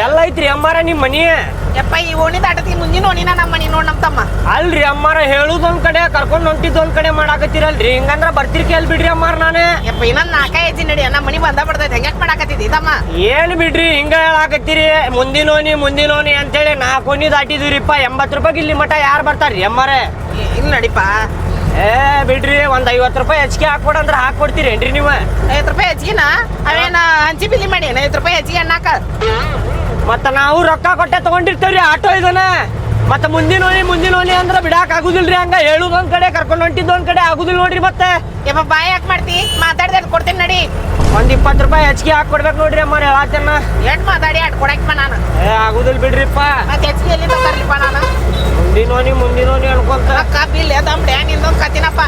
ಎಲ್ಲ ಐತ್ರಿ ಅಮ್ಮಾರ ನಿಮ್ ಮನಿ? ಯಪ್ಪ ಈ ಓಣಿ ದಾಟತಿ ಮುಂದಿನ ಓಣಿನ ನಮ್ಮ ಮನಿ ನೋಡ್ ನಮ್ ತಮ್ಮ. ಅಲ್ರಿ ಅಮ್ಮಾರ ಹೇಳುದೊಂದ್ ಕಡೆ ಕರ್ಕೊಂಡ್ ಹೊಂಟಿದ್ದೊಂದ್ ಕಡೆ ಮಾಡಾಕತ್ತೀರಲ್ರಿ, ಹಿಂಗಂದ್ರ ಬರ್ತಿರ್ ಕೇಳ್ ಬಿಡ್ರಿ ಅಮ್ಮಾರ ನಾನು. ಯಪ್ಪ ಇನ್ನೊಂದ್ 4 ಹೆಜ್ಜೆ ನಡಿ ನಮ್ಮ ಮನಿ ಬಂದ ಬಿಡ್ತೈತಿ, ಹೆಂಗ್ಯಾಕ್ ಮಾಡಾಕತ್ತಿದ್ದಿ ತಮ್ಮ? ಏನ್ ಬಿಡ್ರಿ ಹಿಂಗ ಹೇಳಾಕತ್ತೀರಿ, ಮುಂದಿನೋನಿ ಅಂತೇಳಿ 4 ಓಣಿ ದಾಟಿದ್ವಿರಿಪ್ಪ. 80 ರೂಪಾಯಿ ಇಲ್ಲಿ ಮಠ ಯಾರು ಬರ್ತಾರ್ರಿ ಅಮ್ಮಾರ? ಇಲ್ಲಿ ನಡಿಪ. ಬಿಡ್ರಿ, ಒಂದ್ 50 ರೂಪಾಯಿ ಹೆಚ್ಚಿಗೆ ಹಾಕ್ಕೊಡಂದ್ರ ಹಾಕ್ಕೊಡ್ತೀರೇನ್ರಿ ನೀವು? 50 ರೂಪಾಯಿ ಹೆಚ್ಚಿಗೆನ ಅವೇನ ಹಂಚಿ ಬಿಲ್ಲಿ ಮಾಡಿ 50 ರೂಪಾಯಿ ಹೆಚ್ಚಿಗೆ ಅಣ್ಣಾಕ. ಮತ್ತ ನಾವು ರೊಕ್ಕ ಕೊಟ್ಟೆ ತಗೊಂಡಿರ್ತೇವ್ರಿ ಆಟೋ ಇದನ್ನ. ಮತ್ತ ಮುಂದಿನೋನಿ ಅಂದ್ರ ಬಿಡಾಕ್ ಆಗುದಿಲ್ರಿ, ಹಂಗ ಹೇಳುದೊಂದ್ ಕಡೆ ಕರ್ಕೊಂಡ್ ಹೊಂಟಿದ್ದೊಂದ್ ಕಡೆ ಆಗುದಿಲ್ಲ ನೋಡ್ರಿ. ಮತ್ತೆ ಯಪ್ಪ ಬಾಯ್ ಯಾಕೆ ಮಾಡ್ತಿ? ಮಾತಾಡ್ದೆ ಕೊಡ್ತೀನಿ ನಡಿ. ಒಂದ್ 20 ರೂಪಾಯಿ ಹೆಚ್ಚಿಗೆ ಹಾಕೊಡ್ಬೇಕು ನೋಡ್ರಿ ಅಮ್ಮಾರ, ಹೇಳತ್ತೇನ. ಎಷ್ಟ್ ಮಾತಾಡಿ ಅಟ್ ಕೊಡಕ್ಪ ನಾನು. ಆಗುದಿಲ್ಲ ಬಿಡ್ರಿಪ್ಪ. ಮತ್ತೆ ಹೆಚ್ಚಿಗೆ ಎಲ್ಲಿಂದ ತರ್ಲಿಪ್ಪ ನಾನು? ಮುಂದಿನೋನಿ ಅನ್ಕೊಂತ ಅಕ್ಕ ಬಿಲ್ ದಮ್ಡೆ ನಿಂದೊಂದ್ ಕತ್ತಿನಪ್ಪ.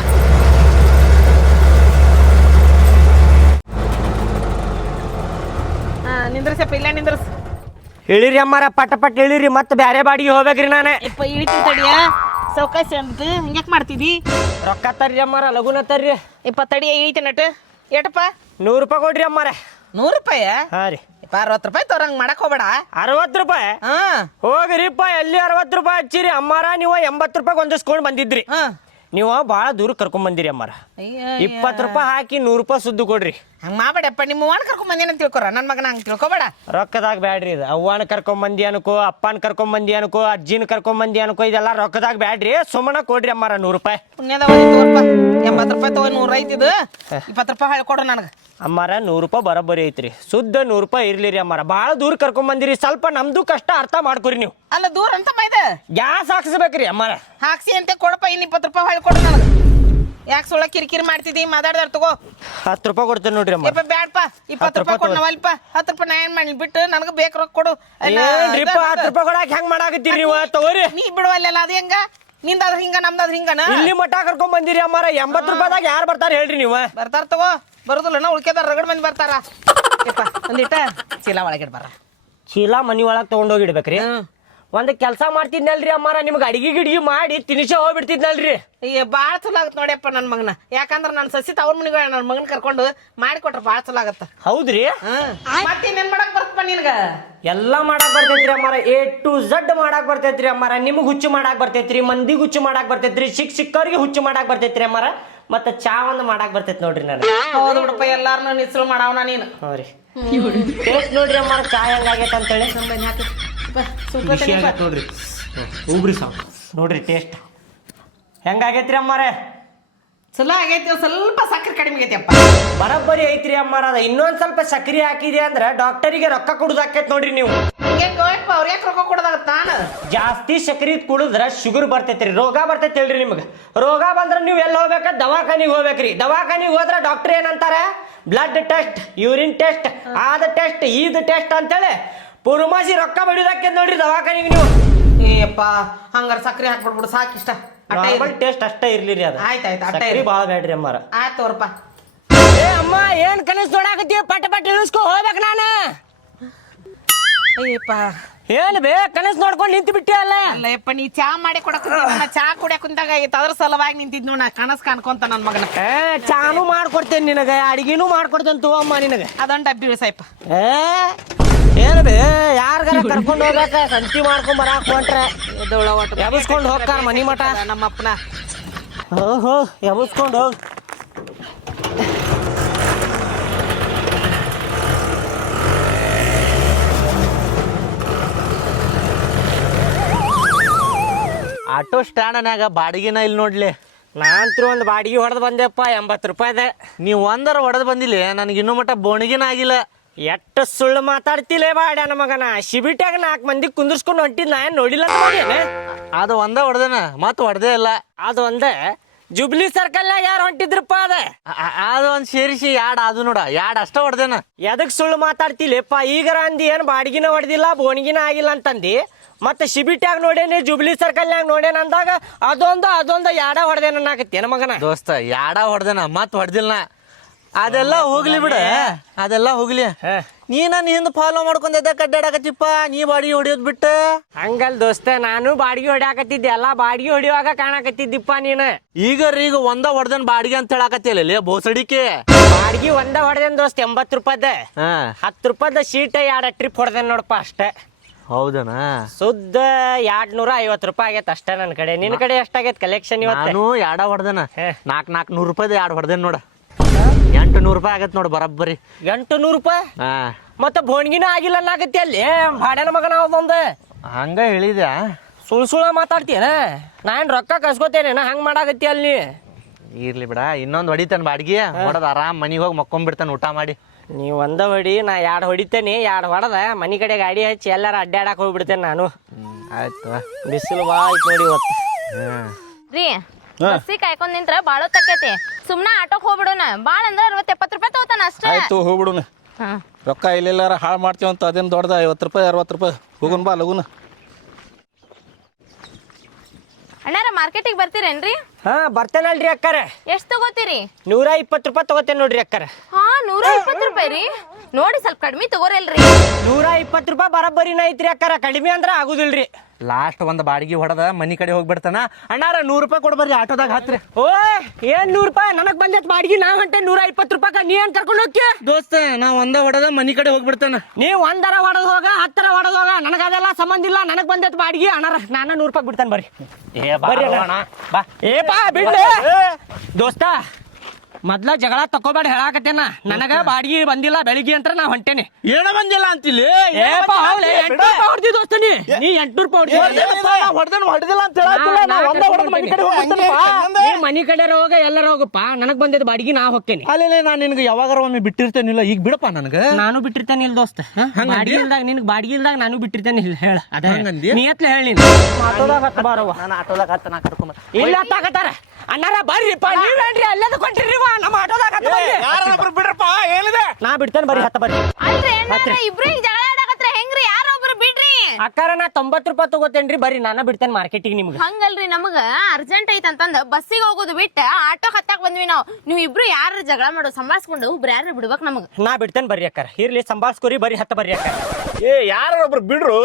ನಿಂದ್ರಸಪ್ಪ, ಇಲ್ಲ ನಿಂದ್ರಸ್. ಹೇಳಿರಿ ಅಮ್ಮಾರ, ಪಟ್ ಹೇಳಿರಿ, ಮತ್ತೆ ಬ್ಯಾರೆ ಬಾಡಿಗೆ ಹೋಗ್ಬೇಕ್ರಿ ನಾನು. ಇಪ್ಪ ಇಳಿತಿ ತಡಿಯ ಸೌಕಾಸಿ ಅಂತ ಹಿಂಗ್ಯಾಕ್ ಮಾಡ್ತಿದಿ? ರೊಕ್ಕ ತರ್ರಿ ಅಮ್ಮಾರ, ಲಗುನ ತರ್ರಿ. ಇಪ್ಪ ತಡಿಯ ಇಳಿತಿ ನಟ್. ಎಟಪ್ಪ? 100 ರೂಪಾಯಿ ಕೊಡ್ರಿ ಅಮ್ಮಾರ. 100 ರೂಪಾಯಿ? ಹಾ ರೀ. ಇಪ್ಪ 60 ರೂಪಾಯಿ ತೋರಂಗ್ ಮಾಡಕ್ ಹೋಗ್ಬೇಡ. 60 ರೂಪಾಯಿ? ಹಾ ಹೋಗ್ರಿಪ್ಪ, ಎಲ್ಲಿ 60 ರೂಪಾಯಿ ಹಚ್ಚಿರಿ ಅಮ್ಮಾರ? ನೀವು 80 ರೂಪಾಯಿ ಹೊಂದಿಸ್ಕೊಂಡ್ ಬಂದಿದ್ರಿ. ನೀವು ಭಾಳ ದೂರ ಕರ್ಕೊಂಡ್ ಬಂದಿರಿ ಅಮ್ಮಾರ. 20 ರೂಪಾಯಿ ಹಾಕಿ 100 ರೂಪಾಯಿ ಸುದ್ದು ಕೊಡ್ರಿ. ಹಂಗ ಮಾಡ್ಬೇಡಪ್ಪ, ನಿಮ್ಮ ಅವ್ವನ ಕರ್ಕೊಂಡ್ ಬಂದೇನ ತಿಳ್ಕೊರ, ನನ್ನ ಮಗನ ಹಂಗ ತಿಳ್ಕೊಬೇಡ. ರೊಕ್ಕದಾಗ ಬ್ಯಾಡ್ರಿ ಇದು. ಅವ್ವನ ಕರ್ಕೊಂಡ್ ಬಂದಿ ಅನ್ಕೋ, ಅಪ್ಪನ ಕರ್ಕೊಂಡ್ ಬಂದಿ ಅನ್ಕೋ, ಅಜ್ಜಿನ ಕರ್ಕೊಂಡ್ ಬಂದಿ ಅನ್ಕೋ, ಇದೆಲ್ಲ ರೊಕ್ಕದಾಗ ಬ್ಯಾಡ್ರಿ. ಸುಮ್ಮನ ಕೊಡ್ರಿ ಅಮ್ಮಾರ 100 ರೂಪಾಯಿ. ಪುಣ್ಯದ 80 ರೂಪಾಯಿ ತಗೋ, 100 ಐತಿದು. 20 ರೂಪಾಯಿ ಹೇಳ್ಕೊಡು ನನಗೆ. ಅಮ್ಮಾರ 100 ರೂಪಾಯಿ ಬರೋಬ್ಬರಿ ಐತ್ರಿ, ಶುದ್ಧ 100 ರೂಪಾಯಿ ಇರ್ಲಿರಿ ಅಮ್ಮಾರ. ಭಾಳ ದೂರ ಕರ್ಕೊಂಡ್ ಬಂದಿರಿ, ಸ್ವಲ್ಪ ನಮ್ದು ಕಷ್ಟ ಅರ್ಥ ಮಾಡ್ಕೊರಿ ನೀವು. ಅಲ್ಲ ದೂರ ಅಂತ ಮೈದ ಗ್ಯಾಸ್ ಹಾಕ್ಸ್ಬೇಕ್ರಿ ಅಮ್ಮಾರ. ಹಾಕ್ಸಿ ಅಂತ ಕೊಡಪ್ಪ, ಇನ್ನು 20 ರೂಪಾಯಿ ಹೇಳ್ಕೊಡು ನನಗೆ. ಯಾಕೆ ಸುಳ್ಳ ಕಿರಿಕಿರಿ ಮಾಡ್ತಿದ್ದಿ? ಮಾತಾಡ್ದಾರ ತಗೋ. 10 ರೂಪಾಯಿ ಕೊಡ್ತೇನೆ ನೋಡ್ರಿ ಅಮ್ಮ. ಬ್ಯಾಡ್ಪ, 20 ರೂಪಾಯಿ ಕೊಡು. ನಾವಲ್ಪ 10 ರೂಪಾಯಿ ನಾ ಏನ್ ಮಾಡಿ ಬಿಟ್ಟು ನನಗೆ ಬೇಕು ರೊಕ್ಕ ಕೊಡು. 10 ರೂಪಾಯಿ ಕೊಡಾಕ ಹೆಂಗ್ ಮಾಡಾಕತ್ತೀರಿ ನೀವು? ತಗೋರಿ. ನೀ ಬಿಡುವಲ್ಲ, ಅದು ಹೆಂಗ? ನಿಂದಾದ್ರ ಹಿಂಗ ನಮ್ದಾದ್ರ ಹಿಂಗನ? ಇಲ್ಲಿ ಮಠ ಕರ್ಕೊಂಡ್ ಬಂದಿರಿ ಅಮ್ಮಾರ. 80 ರೂಪಾಯಿದಾಗ ಯಾರು ಬರ್ತಾರ ಹೇಳ್ರಿ ನೀವು? ಬರ್ತಾರ ತಗೋ. ಬರುದಿಲ್ಲ ಉಳ್ಕೆದಾರ ರಗಡ್ ಮಂದಿ ಬರ್ತಾರ. ಒಂದಿಟ ಚೀಲ ಒಳಗಿಡ್ ಬರ. ಚೀಲ ಮನಿ ಒಳಗ್ ತಗೊಂಡೋಗಿ ಇಡ್ಬೇಕ್ರಿ. ಒಂದ್ ಕೆಲಸ ಮಾಡ್ತಿದ್ನಲ್ರಿ ಅಮ್ಮಾರ, ನಿಮ್ಗೆ ಅಡಿಗೆ ಗಿಡಿಗೆ ಮಾಡಿ ತಿನಿಸೇ ಹೋಗ್ಬಿಡ್ತಿದ್ನಲ್ರಿ. ಬಾಳ ಚಲೋ ಆಗತ್ ನೋಡ್ಯಪ್ಪ ನನ್ ಮಗನ. ಯಾಕಂದ್ರ ನನ್ ಸಸಿ ತವ್ರ ಮನಿಗ ನನ್ ಮಗನ್ ಕರ್ಕೊಂಡು ಮಾಡಿಕೊಟ್ರ ಬಾಳ ಚಲೋ ಆಗತ್ತ. ಹೌದ್ರಿ? ಮತ್ತೇನೇನ್ ಮಾಡಕ್ ಬರ್ತಪ್ಪ ನಿನ್ಗ? ಎಲ್ಲಾ ಮಾಡಾಕ್ ಬರ್ತೈತ್ರಿ ಅಮ್ಮಾರ. A to Z ಮಾಡಾಕ್ ಬರ್ತೈತ್ರಿ ಅಮ್ಮಾರ. ನಿಮ್ಗ್ ಹುಚ್ಚು ಮಾಡಾಕ್ ಬರ್ತೈತ್ರಿ, ಮಂದಿಗೆ ಹುಚ್ಚು ಮಾಡಾಕ್ ಬರ್ತೈತ್ರಿ, ಸಿಕ್ಕವ್ರಿಗೆ ಹುಚ್ಚು ಮಾಡಾಕ್ ಬರ್ತೈತ್ರಿ ಅಮ್ಮಾರ. ಮತ್ತ ಚಾ ಒಂದ್ ಮಾಡಾಕ್ ಬರ್ತೈತಿ ನೋಡ್ರಿ ನಾನು. ಹೌದು ಬಿಡಪ್ಪ, ಎಲ್ಲಾರನ್ನ ನಿಸ್ರು ಮಾಡವನ ನೀನು. ಹೌದ್ರಿ. ಟೇಸ್ಟ್ ನೋಡ್ರಿ ಅಮ್ಮಾರ, ಚಾ ಹೆಂಗಾಗೈತೆ ಅಂತೇಳಿ. ನೋಡ್ರಿ ಉಬ್ರಿ ಸಾಕು ನೋಡ್ರಿ, ಟೇಸ್ಟ್ ಹೆಂಗಾಗೈತ್ರಿ ಅಮ್ಮಾರೆ? ಚಲೋ ಆಗೈತಿ. ಸ್ವಲ್ಪ ಸಕ್ಕರೆ ಕಡಿಮೆ ಆಗೈತಿಯಪ್ಪ. ಬರಬ್ಬರಿ ಐತ್ರಿ ಅಮ್ಮಾರ. ಅದ ಇನ್ನೊಂದ್ ಸ್ವಲ್ಪ ಸಕ್ರಿ ಹಾಕಿದೆ ಅಂದ್ರ ಡಾಕ್ಟರಿಗೆ ರೊಕ್ಕ ಕೊಡುದಾಕೈತ್ ನೋಡ್ರಿ ನೀವು. ಅವ್ರ ಯಾಕೆ ರೊಕ್ಕ ಕೊಡೋದಾಗತ್ತ? ನಾನು ಜಾಸ್ತಿ ಸಕ್ರಿ ಕುಡಿದ್ರ ಶುಗರ್ ಬರ್ತೈತ್ರಿ, ರೋಗ ಬರ್ತೈತಿ ಹೇಳ್ರಿ ನಿಮ್ಗೆ. ರೋಗ ಬಂದ್ರ ನೀವು ಎಲ್ಲಿ ಹೋಗ್ಬೇಕ? ದವಾಖಾನಿಗೆ ಹೋಗ್ಬೇಕ್ರಿ. ದವಾಖಾನಿಗೆ ಹೋದ್ರ ಡಾಕ್ಟರ್ ಏನಂತಾರೆ? ಬ್ಲಡ್ ಟೆಸ್ಟ್, ಯೂರಿನ್ ಟೆಸ್ಟ್, ಆದ ಟೆಸ್ಟ್, ಈದ್ ಟೆಸ್ಟ್ ಅಂತೇಳಿ ಪುರುಮಾಸಿ ರೊಕ್ಕ ಬಡಿದಾಕೈತ್ ನೋಡ್ರಿ ದವಾಖಾನಿಗೆ ನೀವು. ಏಪ್ಪ ಹಂಗಾರ ಸಕ್ರಿ ಹಾಕ್ಬಿಡ್ಬಿಡು ಸಾಕಿಷ್ಟ. ಟೇಸ್ಟ್ ಅಷ್ಟೇ ಇರ್ಲಿ ರೀ. ಅದು ಆಯ್ತಾಯ್ತು, ಸಕ್ರಿ ಭಾಳ ಬ್ಯಾಡ್ರಿ ಅಮ್ಮಾರ. ಆಯ್ತು ತೋರಪ್ಪ. ಏ ಅಮ್ಮ, ಏನ್ ಕನಸು ನೋಡಾಕತ್ತೀವಿ? ಪಟ್ ಇಳಿಸ್ಕೊ ಹೋಗ್ಬೇಕು ನಾನು. ಅಯ್ಯಪ್ಪ ಏನ್ ಬೇ ಕನಸು ನೋಡ್ಕೊಂಡು ನಿಂತು ಬಿಟ್ಟೆ ಅಲ್ಲ? ಅಲ್ಲಪ್ಪ, ನೀ ಚಾ ಮಾಡಿ ಕೊಡಕ್ ಚಾ ಕುಡಿಯಕ್ ಕುಂತಾಗ ಅದ್ರ ಸಲುವಾಗಿ ನಿಂತಿದ್ ನೋಡ. ಕನಸ್ ಕಾಣ್ಕೊಂತ ನನ್ ಮಗನ. ಚಾನು ಮಾಡ್ಕೊಡ್ತೇನೆ ನಿನಗೆ, ಅಡಿಗೆನೂ ಮಾಡ್ಕೊಡ್ತೇನೆ ತಗೋ ಅಮ್ಮ ನಿನಗೆ. ಅದೊಂದು ಡಬ್ಬಿ ಇಳಿಸಪ್ಪ. ಏನ್ ಬೇ ಯಾರ್ಗಾರ ಕರ್ಕೊಂಡು ಹೋಗ್ಬೇಕ? ಸಂತಿ ಮಾಡ್ಕೊಂಡ್ ಬರಾಕ್ ಹೊಂಟ್ರೆ ಎಬಸ್ಕೊಂಡು ಹೋಗ್ತಾರ ಮನಿ ಮಠ. ನಮ್ಮಪ್ಪನ ಹೋ ಎಬಸ್ಕೊಂಡು ಹೋಗ್. ಆಟೋ ಸ್ಟ್ಯಾಂಡ್ನಾಗ ಬಾಡಿಗೆನ ಇಲ್ಲಿ ನೋಡ್ಲಿ. ನಾನಂತೂ ಒಂದು ಬಾಡಿಗೆ ಹೊಡೆದು ಬಂದೆಪ್ಪ, 80 ರೂಪಾಯಿದೆ. ನೀವು ಒಂದರ ಹೊಡೆದು ಬಂದಿಲ್ಲ, ನನಗೆ ಇನ್ನೂ ಮಟ್ಟ ಬೋಣಿಗೆನ ಆಗಿಲ್ಲ. ಎಷ್ಟು ಸುಳ್ಳು ಮಾತಾಡ್ತಿಲೇ ಬಾಡ ನನ್ನ ಮಗನ. ಶಿಬಿಟ್ಯಾಗ 4 ಮಂದಿ ಕುಂದಿರ್ಸ್ಕೊಂಡು ಹೊಂಟಿದ್ ನಾ ಏನ್ ನೋಡಿಲ್ಲ ನೋಡೇನೆ. ಅದು ಒಂದ ಹೊಡೆದನ, ಮತ್ತೆ ಹೊಡೆದೇ ಇಲ್ಲ. ಅದು ಒಂದೇ ಜುಬ್ಲಿ ಸರ್ಕಲ್ನಾಗ ಯಾರು ಹೊಂಟಿದ್ರಪ್ಪ? ಅದು ಒಂದು ಸೇರಿಸಿ ಅದು ನೋಡ, ಅಷ್ಟ ಹೊಡೆದೇನ. ಎದಕ್ ಸುಳ್ಳು ಮಾತಾಡ್ತಿಲೇಪ್ಪ? ಈಗರ ಅಂದಿ ಏನು ಬಾಡಿಗೆನ ಹೊಡೆದಿಲ್ಲ, ಬೋಣಿಗಿನ ಆಗಿಲ್ಲ ಅಂತಂದಿ. ಮತ್ತೆ ಶಿಬಿಟ್ಯಾಗ ನೋಡೇನಿ, ಜುಬ್ಲಿ ಸರ್ಕಲ್ನಾಗ ನೋಡೇನ ಅಂದಾಗ ಅದೊಂದು ಯಾಡ ಹೊಡೆದೇನ ಅನ್ನಕತ್ತೇನ ಮಗನ. ದೋಸ್ತ ಹೊಡೆದೇನ, ಮತ್ತೆ ಹೊಡೆದಿಲ್ಲ. ಅದೆಲ್ಲ ಹೋಗ್ಲಿ ಬಿಡ, ಅದೆಲ್ಲ ಹೋಗ್ಲಿ. ನೀ ನನ್ನ ಹಿಂದೆ ಫಾಲೋ ಮಾಡ್ಕೊಂಡ್ ಕಡ್ಡಾಡಕತ್ತಿಪ್ಪ, ನೀ ಬಾಡಿಗೆ ಹೊಡಿಯೋದ್ ಬಿಟ್ಟು. ಹಂಗಲ್ ದೋಸ್ತ, ನಾನು ಬಾಡಿಗೆ ಹೊಡ್ಯಾಕತ್ತಿದ್ದೆ, ಎಲ್ಲ ಬಾಡಿಗೆ ಹೊಡಿಯುವಾಗ ಕಾಣಕತ್ತಿದ್ದಿಪ್ಪ ನೀನು. ಈಗ ಒಂದ ಹೊಡೆದನ್ ಬಾಡಿಗೆ ಅಂತ ಹೇಳಾಕತ್ತಿಲ್ಲ ಬೋಸಡಿಕೆ. ಬಾಡಿಗೆ ಒಂದ ಹೊಡೆದೇನ್ ದೋಸ್ತ್ 80 ರೂಪಾಯ್ದ ಹಾ 10 ರೂಪಾಯ್ದ ಶೀಟ್ 2 ಟ್ರಿಪ್ ಹೊಡೆದೇನ್ ನೋಡಪ್ಪ ಅಷ್ಟೇ. ಹೌದನಾ? ಸುದ್ದ 250 ರೂಪಾಯಿ ಆಗೈತೆ ಅಷ್ಟೇ ನನ್ನ ಕಡೆ. ನಿನ್ನ ಕಡೆ ಎಷ್ಟಾಗೈತೆ ಕಲೆಕ್ಷನ್ ಇವತ್ತು? ನಾನು ಎರಡ ಹೊಡೆದನ ಹೇ. 400 ರೂಪಾಯ್ದು 2 ಹೊಡೆದೇನ್ ನೋಡ. 800 ರೂಪಾಯಿ ಆಗತ್ತೆ ನೋಡು ಬರಬ್ಬರಿ. 800 ರೂಪಾಯಿ ಹಾ ಮತ್ತೆ ಬೋಣ್ಗಿನ ಆಗಿಲ್ಲ ಅನ್ನಾಗತ್ತೆ ಅಲ್ಲಿ ಭಾಡ್ಯಾನ ಮಗನ ಅವನೊಂದು. ಹಂಗ ಹೇಳಿದ್ಯಾ? ಸುಳ್ಳ ಮಾತಾಡ್ತೀಯನ? ನಾನು ರೊಕ್ಕ ಕಸ್ಕೋತೇನೆ ಹಂಗೆ ಮಾಡಾಕತ್ತಿ ಅಲ್ಲಿ. ಇರ್ಲಿ ಬಿಡ, ಇನ್ನೊಂದು ಹೊಡಿತಾನೆ ಬಾಡಿಗೆ ಹೊಡೆದ ಆರಾಮ್ ಮನಿಗೆ ಹೋಗಿ ಮಕ್ಕೊಂಡ್ಬಿಡ್ತಾನೆ ಊಟ ಮಾಡಿ. ನೀವು ಒಂದ ಹೊಡಿ, ನಾ 2 ಹೊಡಿತೇನೆ. 2 ಹೊಡೆದ ಮನಿ ಕಡೆ ಗಾಡಿ ಹಚ್ಚಿ ಎಲ್ಲಾರ ಅಡ್ಡಾಡಕ್ ಹೋಗ್ಬಿಡ್ತೇನೆ ನಾನು. ಆಯ್ತು. ಬಿಸಿಲು ಭಾಳ ಐತಿ ನೋಡಿ ಇವತ್ತು. ರೀ ಬಸ್ಸಿಗೆ ಕಾಯ್ಕೊಂಡ್ ನಿಂತ್ರ ಬಾಳ ಹೊತ್ತಾಕೈತಿ. ಸುಮ್ನ ಆಟೋಕ್ ಹೋಗ್ಬಿಡೋಣ. ಬಾಳ ಅಂದ್ರ 60-70 ರೂಪಾಯಿ ತಗೋತಾನ ಅಷ್ಟೇ. ಆಯ್ತು ಹೋಗ್ಬಿಡುನ. ರೊಕ್ಕ ಇಲ್ಲೆಲ್ಲಾರ ಹಾಳು ಮಾಡ್ತೀವಂತ ಅದೇನು ದೊಡ್ಡದ 50 ರೂಪಾಯಿ 60 ರೂಪಾಯಿ. ಹೋಗುನ್ ಬಾ ಲಗುನ. ಅಣ್ಣಾರ ಮಾರ್ಕೆಟಿಗೆ ಬರ್ತೀರೇನ್ರಿ? ಹಾ ಬರ್ತೇನಲ್ರಿ ಅಕ್ಕಾರ. ಎಷ್ಟ್ ತಗೋತೀರಿ? 120 ರೂಪಾಯಿ ತಗೋತೇನೆ ನೋಡ್ರಿ ಅಕ್ಕಾರ. ಹಾ 120 ರೂಪಾಯಿ ರೀ. ನೋಡಿ ಸ್ವಲ್ಪ ಕಡಿಮೆ ತಗೋರಲ್ರಿ. 120 ರೂಪಾಯಿ ಬರಬ್ಬರಿನ ಐತ್ರಿ ಅಕ್ಕಾರ. ಕಡಿಮೆ ಅಂದ್ರ ಆಗುದಿಲ್ರಿ. ಲಾಸ್ಟ್ ಒಂದು ಬಾಡಿಗೆ ಹೊಡೆದ ಮನಿ ಕಡೆ ಹೋಗ್ಬಿಡ್ತಾನ. ಅಣ್ಣಾರ 100 ರೂಪಾಯಿ ಕೊಡ್ಬರ್ರಿ ಆಟೋದಾಗ ಹತ್ರಿ. ಓಯ್ ಏನ್ 100 ರೂಪಾಯಿ ನನಗ್ ಬಂದೈತ್ ಬಾಡಿಗೆ. ನಾ ಹೊಂಟೆ 120 ರೂಪಾಯಿ. ನೀ ಏನ್ ಕರ್ಕೊಂಡು ಹೋಗಿ? ದೋಸ್ತ ನಾ ಒಂದ ಹೊಡೆದ ಮನಿ ಕಡೆ ಹೋಗ್ಬಿಡ್ತಾನ. ನೀವ್ 1 ಹೊಡೆದ್ ಹೋಗ 10 ಹೊಡೆದ್ ಹೋಗ, ನನಗ ಅದೆಲ್ಲ ಸಂಬಂಧ ಇಲ್ಲ. ನನಗ್ ಬಂದೈತ್ ಬಾಡಿಗೆ. ಅಣ್ಣಾರ ನಾನು 100 ರೂಪಾಯಿ ಬಿಡ್ತಾನೆ ಬರ್ರಿ. ಬರ್ರಿ ಅಣ್ಣ. ಬಾ. ಏ ಬಾ ಬಿಡ್ಲೆ ದೋಸ್ತ. ಮೊದ್ಲ ಜಗಳ ತಕೋಬೇಡ ಹೇಳಾಕತ್ತೇನ. ನನಗ ಬಾಡಿಗೆ ಬಂದಿಲ್ಲ ಬೆಳಿಗ್ಗೆ ಅಂತ ನಾ ಹೊಂಟೇನೆ. ಏನ ಬಂದಿಲ್ಲ ಅಂತಿಲ್ಲಿ? ದೋಸ್ತ ನೀ 800 ರೂಪಾಯಿ ಹೊಡೆದಿಲ್ಲ ಅಂತ ಹೇಳತ್ತಿಲ್ಲ. ನಾ ಒಂದ ಹೊಡೆದ ಮನಿ ಕಡೆ ಹೋಗ್ಬಿಡ್ತಾನಪ್ಪ. ಮನಿ ಕಡೆ ಹೋಗ ಎಲ್ಲರ ಹೋಗಪ್ಪ. ನನಗ್ ಬಂದಿದ್ದ ಬಾಡಿಗೆ ನಾ ಹೋಗ್ತೇನೆ. ಅಲ್ಲೇ ನಾನು ನಿನ್ಗೆ ಯಾವಾಗಾರ ಒಮ್ಮೆ ಬಿಟ್ಟಿರ್ತೇನಿಲ್ಲ. ಈಗ ಬಿಡಪ್ಪ ನನಗ. ನಾನು ಬಿಟ್ಟಿರ್ತೇನೆ ಇಲ್ಲ ದೋಸ್ತ. ಬಾಡಿಗೆ ಇಲ್ದಾಗ ನಿನ್ಗೆ ಬಾಡಿಗೆ ಇಲ್ದಾಗ ನಾನು ಬಿಟ್ಟಿರ್ತೇನೆ ಇಲ್ಲ. ಹೇಳ ಅದ ನೀ ಎತ್ಲೆ ಹೇಳಿ. ಆಟೋದಾಗ ಹತ್ತ ಬಾರವ್ವ. ನಾನು ಆಟೋದಾಗ ಹತ್ತ ನಾ ಕರ್ಕೊಂಬ ಇಲ್ಲ ಹತ್ತಾಕತ್ತಾರ. ಅಣ್ಣಾರ ಬರ್ರಿಪ್ಪ. ನೀವೇನ್ರಿ ಅಲ್ಲೇದು ಕೊಟ್ಟಿರಿ ನಮ್ಮ ಆಟೋದಾಗ ಹತ್ತ ಬರ್ರಿ. ಯಾರೊಬ್ರು ಬಿಡ್ರಪ್ಪ. ಏನಿದೆ? ನಾ ಬಿಡ್ತೇನೆ ಬರ್ರಿ. ಹತ್ತ ಬರ್ರಿ. ಅಲ್ರಿ ಅಣ್ಣಾರ ಇಬ್ರು ಹಿಂಗ್ ಜಗಳ ಆಡಕತ್ರ ಹೆಂಗ್ರಿ? ಯಾರೊಬ್ರು ಬಿಡ್ರಿ. ಅಕ್ಕಾರ ನಾ 90 ರೂಪಾಯಿ ತಗೋತೇನ್ರಿ. ಬರ್ರಿ ನಾನು ಬಿಡ್ತೇನೆ ಮಾರ್ಕೆಟಿಗೆ ನಿಮ್ಗೆ. ಹಂಗಲ್ರಿ ನಮಗ ಅರ್ಜೆಂಟ್ ಐತಂತಂದ ಬಸ್ಸಿಗೆ ಹೋಗೋದು ಬಿಟ್ಟ ಆಟೋ ಹತ್ತಾಕ್ ಬಂದ್ವಿ ನಾವು. ನೀವು ಇಬ್ರು ಯಾರ ಜಗಳ ಮಾಡೋ ಸಂಭಾಳ್ಸ್ಕೊಂಡು ಒಬ್ರು ಯಾರು ಬಿಡ್ಬೇಕ್ ನಮಗ. ನಾ ಬಿಡ್ತೇನೆ ಬರ್ರಿ ಅಕ್ಕಾರ. ಇರ್ಲಿ ಸಂಭಾಳ್ಸ್ಕೊರಿ. ಬರ್ರಿ ಹತ್ತ ಬರ್ರಿ ಅಕ್ಕಾರ. ಏ ಯಾರೊಬ್ರು ಬಿಡ್ರು.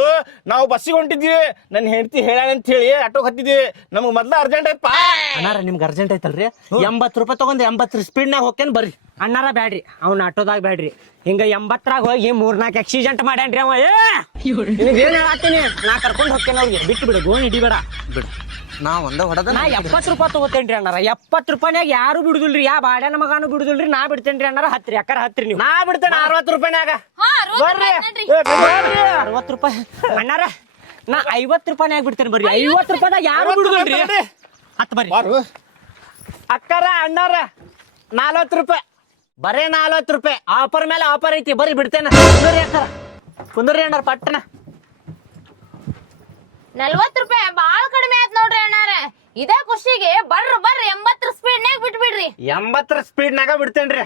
ನಾವು ಬಸ್ಸಿಗೆ ಹೊಂಟಿದ್ವಿ. ನನ್ನ ಹೆಂಡತಿ ಹೇಳಂತ ಹೇಳಿ ಆಟೋಗೆ ಹತ್ತಿದ್ವಿ. ನಮ್ಗೆ ಮೊದ್ಲ ಅರ್ಜೆಂಟ್ ಐತಪ್ಪ. ಅಣ್ಣಾರ ನಿಮ್ಗೆ ಅರ್ಜೆಂಟ್ ಐತಲ್ರಿ? 80 ರೂಪಾಯಿ ತಗೊಂಡ್ 80 ಸ್ಪೀಡ್ನಾಗ ಹೋಗ್ತೇನೆ ಬರ್ರಿ. ಅಣ್ಣಾರ ಬ್ಯಾಡ್ರಿ. ಅವ್ನ ಆಟೋದಾಗ ಬ್ಯಾಡ್ರಿ. ಹಿಂಗ 80ರಾಗ ಹೋಗಿ 3-4 ಆಕ್ಸಿಡೆಂಟ್ ಮಾಡ್ಯಾನ್ರಿ ಅವ. ಏನ್ ಹೇಳತ್ತೀನಿ. ನಾ ಕರ್ಕೊಂಡು ಹೋಗ್ತೇನೆ ಅವ್ರಿಗೆ. ಬಿಟ್ಟು ಬಿಡು. ಗೋಣ್ ಹಿಡಿಬೇಡ. ಬಿಡು. ನಾ ಒಂದ ಹೊಡೆದ. ನಾ 70 ರೂಪಾಯಿ ತಗೋತೇನ್ರಿ ಅಣ್ಣಾರ. 70 ರೂಪಾಯಿನಾಗ ಯಾರು ಬಿಡುದಿಲ್ರಿ. ಯಾ ಬಾಡ್ಯಾನ ಮಗಾನು ಬಿಡುದಿಲ್ರಿ. ನಾ ಬಿಡ್ತೇನ್ರಿ ಅಣ್ಣಾರ. ಹತ್ರಿ ಅಕ್ಕಾರ ಹತ್ರಿ ನೀವು. ನಾ ಬಿಡ್ತೇನೆ 60 ರೂಪಾಯಿನಾಗ. ಹಾ 60 ರೂಪಾಯಿ ಅಣ್ಣಾರ. ನಾ 50 ರೂಪಾಯಿನಾಗ ಬಿಡ್ತೇನೆ ಬರ್ರಿ. 50 ರೂಪಾಯಿದಾಗ ಯಾರು ಬಿಡುದಿಲ್ರಿ. ಹತ್ತು ಬರ್ರಿ. ಅಕ್ಕಾರ ಅಣ್ಣಾರ 40 ರೂಪಾಯಿ. ಬರೇ 40 ರೂಪಾಯಿ. ಆಫರ್ ಮೇಲೆ ಆಫರ್ ಐತಿ. ಬರ್ರಿ ಬಿಡ್ತೇನೆ. ಕುಂದ್ರಿ ಅಕ್ಕಾರ. ಕುಂದ್ರಿ ಅಣ್ಣಾರ ಪಟ್ಟಣ. 40 ರೂಪಾಯಿ ಬಾಳ ಕಡಿಮೆ ಆಯ್ತು ನೋಡ್ರಿ ಅಣ್ಣಾರ. ಇದೇ ಖುಷಿಗೆ ಬರ್ರಿ 80 ಸ್ಪೀಡ್ನಾಗ ಬಿಟ್ಬಿಡ್ರಿ. 80 ಸ್ಪೀಡ್ನಾಗ ಬಿಡ್ತೇನ್ರಿ.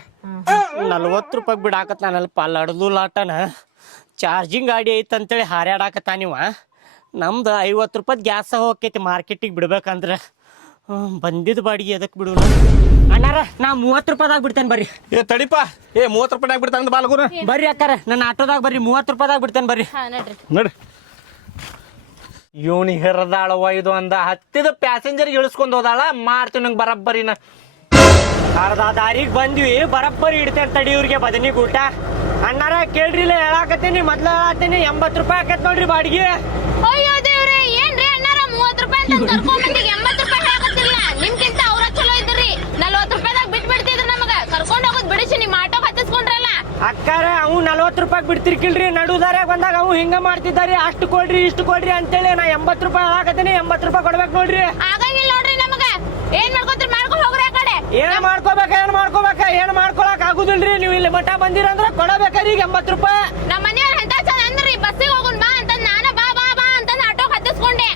40 ರೂಪಾಯಿ ಬಿಡಾಕತ್ ನಾನಲ್ಪ. ಲಡ್ದು ಲಾಟನ ಚಾರ್ಜಿಂಗ್ ಗಾಡಿ ಐತಂತೇಳಿ ಹಾರ್ಯಾಡಾಕತ್ತ ನೀವ. ನಮ್ದು 50 ರೂಪಾಯಿ ಗ್ಯಾಸ ಹೋಗೈತಿ ಮಾರ್ಕೆಟಿಗೆ ಬಿಡ್ಬೇಕಂದ್ರೆ. ಬಂದಿದ್ದ ಬಾಡಿಗೆ ಎದಕ್ ಬಿಡು ಅಣ್ಣಾರ. ನಾ 30 ರೂಪಾಯಿದಾಗ ಬಿಡ್ತೇನೆ ಬರ್ರಿ. ಏ ತಡಿಪ. ಏ 30 ರೂಪಾಯಿ ಬಿಡ್ತಾನ ಬಾ ಲಗುನ. ಬರ್ರಿ ಅಕ್ಕಾರ. ನನ್ನ ಆಟೋದಾಗ ಬರ್ರಿ. 30 ರೂಪಾಯಿದಾಗ ಬಿಡ್ತೇನೆ ಬರ್ರಿ. ಹಾ ನಡ್ರಿ. ನಡಿ. ಇವನಿ ಹೆರದಾಳವ ಇದು ಅಂದ. ಹತ್ತಿದ ಪ್ಯಾಸೆಂಜರ್ ಇಳಿಸ್ಕೊಂಡ್ ಹೋದಾಳ. ಮಾಡ್ತೀವಿ ನಂಗೆ ಬರಬ್ಬರಿನ. ಅರ್ಧ ದಾರಿಗೆ ಬಂದ್ವಿ. ಬರಬ್ಬರಿ ಇಡ್ತೇನೆ ತಡಿ ಇವ್ರಿಗೆ ಬದನಿಗೆ ಊಟ. ಅಣ್ಣಾರ ಕೇಳ್ರಿ ಹೇಳಾಕತ್ತೀನಿ. ಮೊದ್ಲ ಹೇಳತ್ತೀನಿ 80 ರೂಪಾಯಿ ಆಕತ್ ನೋಡ್ರಿ ಬಾಡಿಗೆ. ಅಯ್ಯೋ ದೇವ್ರೆ ಏನ್ರಿ ಅಣ್ಣಾರ 30 ರೂಪಾಯಿ ಅಂತ ಕರ್ಕೊಂಡ್ ಬಂದಿಗೆ 80 ರೂಪಾಯಿ ಹೇಳಕತ್ತಿಲ್ಲ. ನಿಮ್ಗಿಂತ ಅವ್ರ ಚಲೋ ಇದ್ರಿ. 40 ರೂಪಾಯಿದಾಗ ಬಿಟ್ಬಿಡ್ತಿದ್ರು ನಮಗ. ಕರ್ಕೊಂಡ್ ಹೋಗೋದ್ ಬಿಡಿಸಿ ನಿಮ್ ಆಟೋ ಹತ್ತಿಸ್ಕೊಂಡ್ರಲ್ಲ. ಅಕ್ಕಾರ ಅವು 40 ರೂಪಾಯಿ ಬಿಡ್ತಿರ್ಕಿಲ್ರಿ. ನಡುದಾರ್ಯಾಗ ಬಂದಾಗ ಅವು ಹಿಂಗ ಮಾಡ್ತಿದ್ದಾರೆ. ಅಷ್ಟು ಕೊಡ್ರಿ ಇಷ್ಟು ಕೊಡ್ರಿ ಅಂತೇಳಿ ನಾ 80 ರೂಪಾಯಿ ಹೇಳಾಕತ್ತೀನಿ. 80 ರೂಪಾಯಿ ಕೊಡ್ಬೇಕು ನೋಡ್ರಿ. ಆಗಂಗಿಲ್ಲ ನೋಡ್ರಿ ನಮಗ. ಏನ್ ಮಾಡ್ಕೊತ್ರಿ ಮಾಡ್ಕೊಂಡ್ ಹೋಗ್ರಿ ಆ ಕಡೆ. ಏನ್ ಮಾಡ್ಕೊಳಕ್ ಆಗುದಿಲ್ರಿ. ನೀವು ಇಲ್ಲಿ ಮಠ ಬಂದಿರಂದ್ರ ಕೊಡಬೇಕ್ರಿ ಈಗ 80 ರೂಪಾಯಿ. ನಮ್ಮ ಮನೆಯವ್ರ ಎಂತ ಚಂದ ಅಂದ್ರಿ ಬಸ್ಸಿಗೆ ಹೋಗುನ್ ಬಾ ಅಂತ. ನಾನ ಬಾ ಬಾ ಬಾ ಅಂತ ಆಟೋ ಹತ್ತಿಸ್ಕೊಂಡೆ.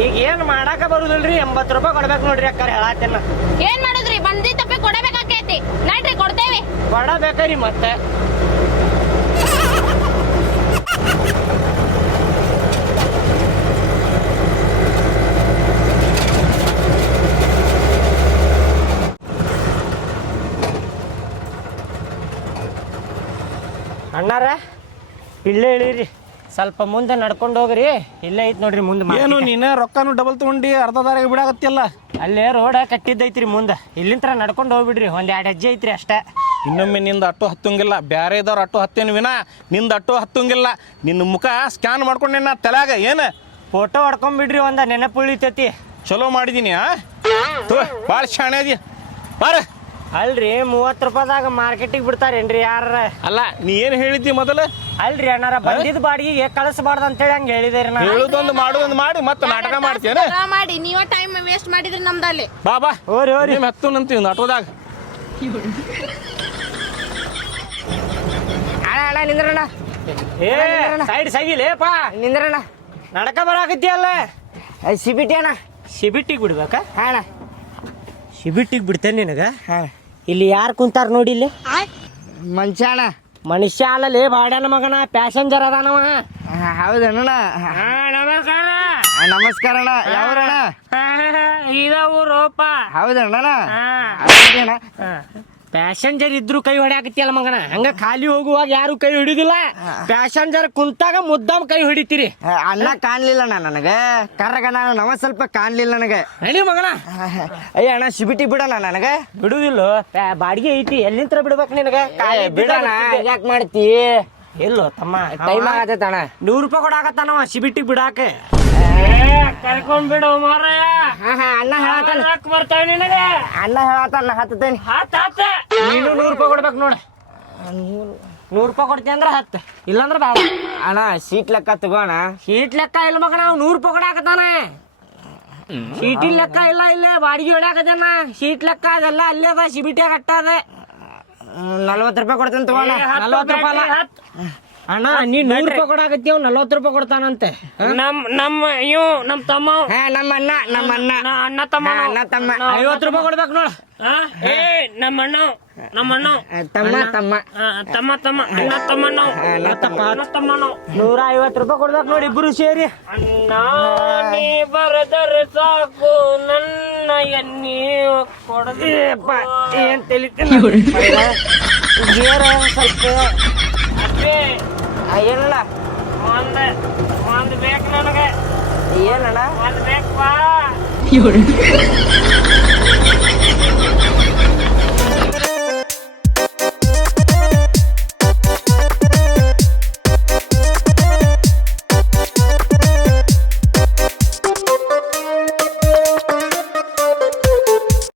ಈಗ ಏನ್ ಮಾಡಾಕ ಬರುದಿಲ್ರಿ. 80 ರೂಪಾಯಿ ಕೊಡ್ಬೇಕು ನೋಡ್ರಿ ಅಕ್ಕಾರ. ಹೇಳತ್ತೇನ ಏನ್ ಮಾಡುದ್ರಿ? ಬಂದಿ ತಪ್ಪಿ ಕೊಡಬೇಕಾಕೈತಿ. ನಡ್ರಿ ಕೊಡ್ತೇವಿ. ಕೊಡಬೇಕ್ರಿ ಮತ್ತೆ. ಅಣ್ಣಾರ ಇಲ್ಲೇ ಇಳಿರಿ. ಸ್ವಲ್ಪ ಮುಂದೆ ನಡ್ಕೊಂಡು ಹೋಗ್ರಿ. ಇಲ್ಲೇ ಐತ್ ನೋಡ್ರಿ ಮುಂದೆ. ಏನು ನೀನ ರೊಕ್ಕನು ಡಬಲ್ ತಗೊಂಡಿ ಅರ್ಧ ದಾರಿಗೆ ಬಿಡಾಕತ್ತಿಯಲ್ಲ. ಅಲ್ಲೇ ರೋಡ ಕಟ್ಟಿದ್ದೈತ್ರಿ ಮುಂದೆ. ಇಲ್ಲಿಂತ್ರ ನಡ್ಕೊಂಡು ಹೋಗ್ಬಿಡ್ರಿ. ಒಂದ್ 2 ಹೆಜ್ಜೆ ಐತ್ರಿ ಅಷ್ಟೇ. ಇನ್ನೊಮ್ಮೆ ನಿಂದ ಅಟ್ಟು ಹತ್ತಂಗಿಲ್ಲ, ಬ್ಯಾರೆದವ್ರ ಅಟ್ಟು ಹತ್ತೇನು ವಿನ ನಿಂದ ಅಟ್ಟು ಹತ್ತಂಗಿಲ್ಲ. ನಿನ್ನ ಮುಖ ಸ್ಕ್ಯಾನ್ ಮಾಡ್ಕೊಂಡೆ ನಾ ತಲೆಯಾಗ ಏನು ಫೋಟೋ ಹೊಡ್ಕೊಂಡ್ಬಿಡ್ರಿ ಒಂದ ನೆನಪು ಉಳಿತೈತಿ. ಚಲೋ ಮಾಡಿದೀನಿ ಭಾಳ ಶಾಣೆ ಅದಿ ಬಾರ. ಅಲ್ರಿ 30 ರೂಪಾಯಿದಾಗ ಮಾರ್ಕೆಟಿಗೆ ಬಿಡ್ತಾರೇನ್ರಿ ಯಾರ? ಅಲ್ಲ ನೀ ಏನು ಹೇಳಿದ್ದಿ ಮೊದಲು? ಅಲ್ರಿ ಅಣ್ಣಾರ ಬಂದಿದ್ದ ಬಾಡಿಗೆಗೆ ಕಳಿಸ್ಬಾರ್ದು ಅಂತೇಳಿ ಹಂಗೆ ಹೇಳಿದೇರಿ ನಾ. ಹೇಳುದೊಂದು ಮಾಡೋದೊಂದು ಮಾಡಿ ಮತ್ತೆ ನಾಟಕ ಮಾಡ್ತೇನೆ. ಮಾಡಿ ನೀವ ಟೈಮ್ ವೇಸ್ಟ್ ಮಾಡಿದ್ರಿ ನಮ್ದಲ್ಲಿ. ಬಾ ಬಾ ಹೋರಿ ಹೋರಿ ನಿಮ್ಮ ಹತ್ತು ನಂತೀವಿ ಆಟೋದಾಗ. ಅಣ್ಣ ನಿಂದ್ರಣ್ಣ ಏ ಸೈಡ್ ಸಗಿಲೇಪ ನಿಂದ್ರಣ್ಣ. ನಡಕ ಬರಾಕತ್ತೀಯಲ್ಲ. ಸಿಬಿಟಿ ಅಣ್ಣ. ಶಿಬಿಟ್ಟಿಗೆ ಬಿಡ್ಬೇಕ? ಅಣ್ಣ ಶಿಬಿಟ್ಟಿಗೆ ಬಿಡ್ತೇನೆ ನಿನಗ. ಇಲ್ಲಿ ಯಾರು ಕುಂತಾರ ನೋಡಿ ಇಲ್ಲಿ. ಮಂಚ ಅಣ್ಣ. ಮನುಷ್ಯ ಅಲ್ಲಲೇ ಬಾಡ್ಯಾನ ಮಗನ, ಪ್ಯಾಸೆಂಜರ್ ಅದಾನವ. ಹೌದಣ್ಣ. ನಮಸ್ಕಾರ. ನಮಸ್ಕಾರ ಅಣ್ಣ. ಯಾವ್ರಣ್ಣ? ಇದ ಊರೋಪ. ಹೌದಣ್ಣ. ಪ್ಯಾಸೆಂಜರ್ ಇದ್ರು ಕೈ ಹೊಡ್ಯಾಕತ್ತಿಯಲ್ಲ ಮಗನ, ಹಂಗ ಖಾಲಿ ಹೋಗುವಾಗ ಯಾರು ಕೈ ಹಿಡಿದಿಲ್ಲ. ಪ್ಯಾಸೆಂಜರ್ ಕುಂತಾಗ ಮುದ್ದಾಮ್ ಕೈ ಹೊಡಿತೀರಿ. ಅಣ್ಣ ಕಾಣ್ಲಿಲ್ಲ ಅಣ್ಣ ನನಗೆ, ಕರ್ರಗ ನಾನು ನವ ಸ್ವಲ್ಪ ಕಾಣ್ಲಿಲ್ಲ ನನಗೆ. ನಡಿ ಮಗನ. ಅಯ್ಯ ಅಣ್ಣ ಸಿಬಿಟಿ ಬಿಡಣ್ಣ ನನಗೆ. ಬಿಡುದಿಲ್ಲ, ಬಾಡಿಗೆ ಐತಿ, ಎಲ್ಲಿಂತ್ರ ಬಿಡ್ಬೇಕು ನಿನಗೆ? ಬಿಡಣ್ಣ, ಯಾಕೆ ಮಾಡ್ತಿ? ಎಲ್ಲೋ ತಮ್ಮ, ಟೈಮ್ ಆಗತ್ತ ಅಣ್ಣ. 100 ರೂಪಾಯಿ ಕೊಡಾಕತ್ತಾನವ ಶಿಬಿಟ್ಟಿಗೆ ಬಿಡಾಕ. ಕರ್ಕೊಂಡ್ ಬಿಡು ಮಾರಾಯ. ಅಣ್ಣ ಹೇಳತ್ತಾನ, ಬರ್ತಾವ ನಿನಗೆ. ಅಣ್ಣ ಹೇಳತ್ತಾನ, ಹತ್ತತೇನಿ. ನೀನು 100 ರೂಪಾಯಿ ಕೊಡ್ಬೇಕು ನೋಡ. 100 ರೂಪಾಯಿ ಕೊಡ್ತೀನಿ ಅಂದ್ರೆ 10, ಇಲ್ಲಾಂದ್ರೆ ಬೇಡ. ಅಣ್ಣ ಸೀಟ್ ಲೆಕ್ಕ ತಗೋಣ. ಸೀಟ್ ಲೆಕ್ಕ ಇಲ್ಲ ಮಗನ, 100 ರೂಪಾಯಿ ಕೊಡಾಕತ್ತಾನ. ಸೀಟಿನ ಲೆಕ್ಕ ಇಲ್ಲ, ಇಲ್ಲೇ ಬಾಡಿಗೆ ಹೊಡ್ಯಾಕತ್ತಾನ. ಸೀಟ್ ಲೆಕ್ಕ ಅದೆಲ್ಲ ಅಲ್ಲೇ ಅದ, ಶಿಬಿಟಿಯಾಗ ಅಟ್ಟ ಅದ. 40 ರೂಪಾಯಿ ಕೊಡ್ತೇನೆ ತಗೋಣ. 40 ರೂಪಾಯಿ ಅಲ್ಲ ಅಣ್ಣ, ನೀ 100 ರೂಪಾಯಿ ಕೊಡಾಕತ್ತೀವ್, 40 ರೂಪಾಯಿ ಕೊಡ್ತಾನಂತೆ. ನಮ್ಮ ತಮ್ಮ, ನಮ್ಮ ಅಣ್ಣ, ಅಣ್ಣ ತಮ್ಮ, 50 ರೂಪಾಯಿ ಕೊಡ್ಬೇಕು ನೋಡ. ನಮ್ಮ ಅಣ್ಣ ತಮ್ಮ ಅಣ್ಣ ತಮ್ಮ 150 ರೂಪಾಯಿ ಕೊಡ್ಬೇಕು ನೋಡಿ, ಇಬ್ರು ಸೇರಿ. ಅಣ್ಣ ನೀ ಬರದರೆ ಸಾಕು ನನ್ನ ಎಣ್ಣೆ ಕೊಡದೇಪ್ಪ. ಏನ್ ತಿಳಿತೀನಿ ಗೇರ ಸ್ವಲ್ಪ ಏನಣ್ಣ? ಒಂದ್ ಬೇಕು ನನಗೆ. ಏನಣ್ಣ? ಒಂದ್ ಬೇಕಪ್ಪ.